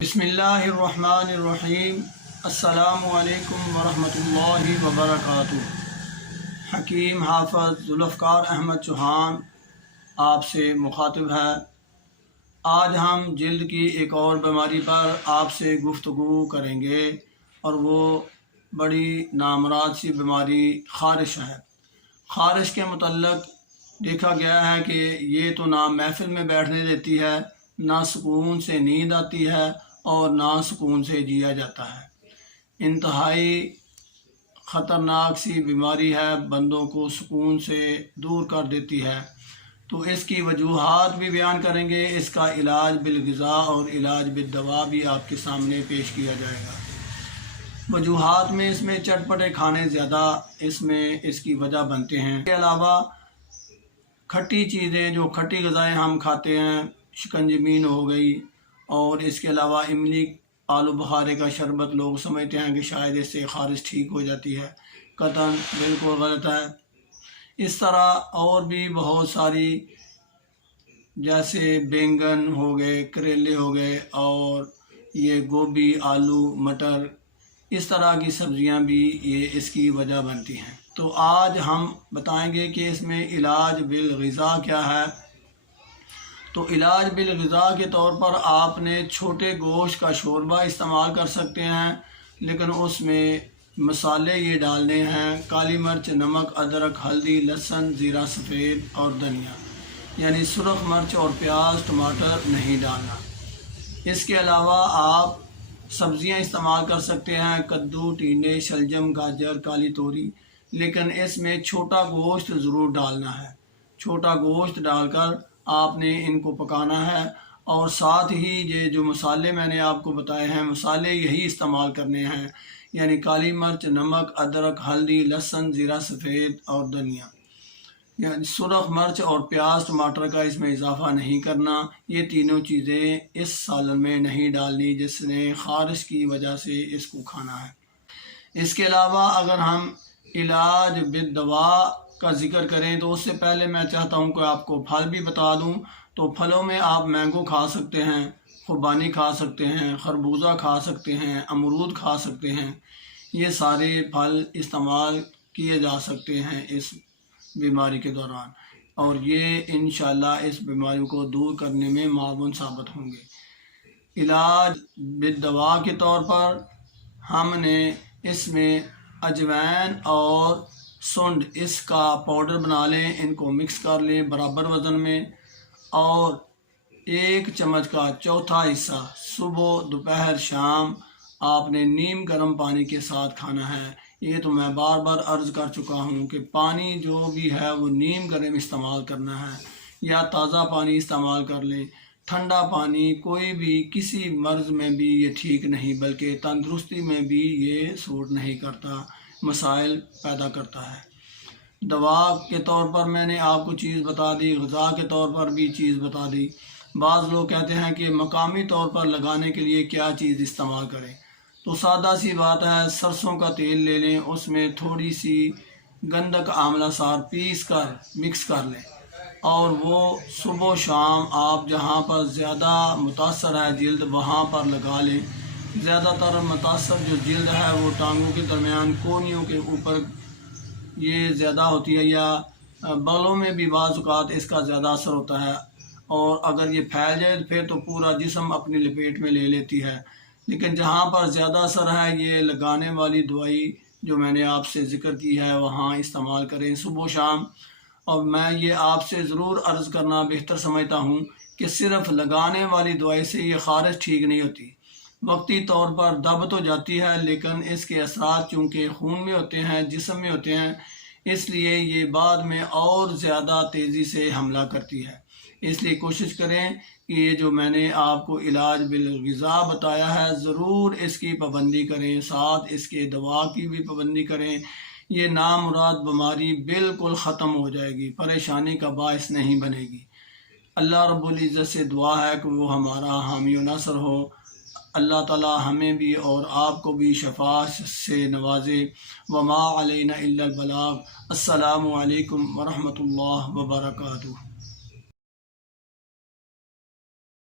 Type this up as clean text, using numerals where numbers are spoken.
بسم اللہ الرحمن الرحیم۔ السلام علیکم ورحمۃ اللہ وبرکاتہ۔ حکیم حافظ ذوالفقار احمد چوہان آپ سے مخاطب ہے۔ آج ہم جلد کی ایک اور بیماری پر آپ سے گفتگو کریں گے اور وہ بڑی نامراد سی بیماری خارش ہے۔ خارش کے متعلق دیکھا گیا ہے کہ یہ تو نہ محفل میں بیٹھنے دیتی ہے، نہ سکون سے نیند آتی ہے اور نہ سکون سے جیا جاتا ہے۔ انتہائی خطرناک سی بیماری ہے، بندوں کو سکون سے دور کر دیتی ہے۔ تو اس کی وجوہات بھی بیان کریں گے، اس کا علاج بالغذا اور علاج بالدوا بھی آپ کے سامنے پیش کیا جائے گا۔ وجوہات میں اس میں چٹپٹے کھانے زیادہ اس کی وجہ بنتے ہیں۔ اس کے علاوہ کھٹی چیزیں، جو کھٹی غذائیں ہم کھاتے ہیں، شکنجبین ہو گئی، اور اس کے علاوہ املی آلو بخارے کا شربت، لوگ سمجھتے ہیں کہ شاید اس سے خارش ٹھیک ہو جاتی ہے، قطعاً بالکل غلط ہے۔ اس طرح اور بھی بہت ساری، جیسے بینگن ہو گئے، کریلے ہو گئے، اور یہ گوبھی، آلو، مٹر، اس طرح کی سبزیاں بھی یہ اس کی وجہ بنتی ہیں۔ تو آج ہم بتائیں گے کہ اس میں علاج بالغذا کیا ہے۔ تو علاج بالغذا کے طور پر آپ نے چھوٹے گوشت کا شوربہ استعمال کر سکتے ہیں، لیکن اس میں مسالے یہ ڈالنے ہیں: کالی مرچ، نمک، ادرک، ہلدی، لہسن، زیرہ سفید اور دھنیا، یعنی سرخ مرچ اور پیاز، ٹماٹر نہیں ڈالنا۔ اس کے علاوہ آپ سبزیاں استعمال کر سکتے ہیں: کدو، ٹینڈے، شلجم، گاجر، کالی توری، لیکن اس میں چھوٹا گوشت ضرور ڈالنا ہے۔ چھوٹا گوشت ڈال کر آپ نے ان کو پکانا ہے، اور ساتھ ہی یہ جو مسالے میں نے آپ کو بتائے ہیں، مسالے یہی استعمال کرنے ہیں، یعنی کالی مرچ، نمک، ادرک، ہلدی، لہسن، زیرہ سفید اور دھنیا، یعنی سرخ مرچ اور پیاز، ٹماٹر کا اس میں اضافہ نہیں کرنا۔ یہ تینوں چیزیں اس سالن میں نہیں ڈالنی جس نے خارش کی وجہ سے اس کو کھانا ہے۔ اس کے علاوہ اگر ہم علاج بالدوا کا ذکر کریں تو اس سے پہلے میں چاہتا ہوں کہ آپ کو پھل بھی بتا دوں۔ تو پھلوں میں آپ مینگو کھا سکتے ہیں، خوبانی کھا سکتے ہیں، خربوزہ کھا سکتے ہیں، امرود کھا سکتے ہیں۔ یہ سارے پھل استعمال کیے جا سکتے ہیں اس بیماری کے دوران، اور یہ انشاءاللہ اس بیماری کو دور کرنے میں معاون ثابت ہوں گے۔ علاج بالدوا کے طور پر ہم نے اس میں اجوائن اور سنڈ، اس کا پاؤڈر بنا لیں، ان کو مکس کر لیں برابر وزن میں، اور 1 چمچ کا چوتھا حصہ صبح، دوپہر، شام آپ نے نیم گرم پانی کے ساتھ کھانا ہے۔ یہ تو میں بار بار عرض کر چکا ہوں کہ پانی جو بھی ہے وہ نیم گرم استعمال کرنا ہے، یا تازہ پانی استعمال کر لیں۔ ٹھنڈا پانی کوئی بھی کسی مرض میں بھی یہ ٹھیک نہیں، بلکہ تندرستی میں بھی یہ سوٹ نہیں کرتا، مسائل پیدا کرتا ہے۔ دوا کے طور پر میں نے آپ کو چیز بتا دی، غذا کے طور پر بھی چیز بتا دی۔ بعض لوگ کہتے ہیں کہ مقامی طور پر لگانے کے لیے کیا چیز استعمال کریں۔ تو سادہ سی بات ہے، سرسوں کا تیل لے لیں، اس میں تھوڑی سی گندک آملہ سار پیس کر مکس کر لیں، اور وہ صبح و شام آپ جہاں پر زیادہ متاثر ہے جلد وہاں پر لگا لیں۔ زیادہ تر متاثر جو جلد ہے وہ ٹانگوں کے درمیان، کونیوں کے اوپر یہ زیادہ ہوتی ہے، یا بالوں میں بھی بعض اوقات اس کا زیادہ اثر ہوتا ہے، اور اگر یہ پھیل جائے پھر تو پورا جسم اپنی لپیٹ میں لے لیتی ہے۔ لیکن جہاں پر زیادہ اثر ہے، یہ لگانے والی دوائی جو میں نے آپ سے ذکر کی ہے وہاں استعمال کریں صبح و شام۔ اور میں یہ آپ سے ضرور عرض کرنا بہتر سمجھتا ہوں کہ صرف لگانے والی دوائی سے یہ خارش ٹھیک نہیں ہوتی۔ وقتی طور پر دب تو جاتی ہے، لیکن اس کے اثرات چونکہ خون میں ہوتے ہیں، جسم میں ہوتے ہیں، اس لیے یہ بعد میں اور زیادہ تیزی سے حملہ کرتی ہے۔ اس لیے کوشش کریں کہ یہ جو میں نے آپ کو علاج بالغذا بتایا ہے، ضرور اس کی پابندی کریں، ساتھ اس کے دوا کی بھی پابندی کریں۔ یہ نامراد بیماری بالکل ختم ہو جائے گی، پریشانی کا باعث نہیں بنے گی۔ اللہ رب العزت سے دعا ہے کہ وہ ہمارا حامی و ناصر ہو۔ اللہ تعالی ہمیں بھی اور آپ کو بھی شفا سے نوازے۔ وما علینا الا البلاغ۔ السلام علیکم ورحمۃ اللہ وبرکاتہ۔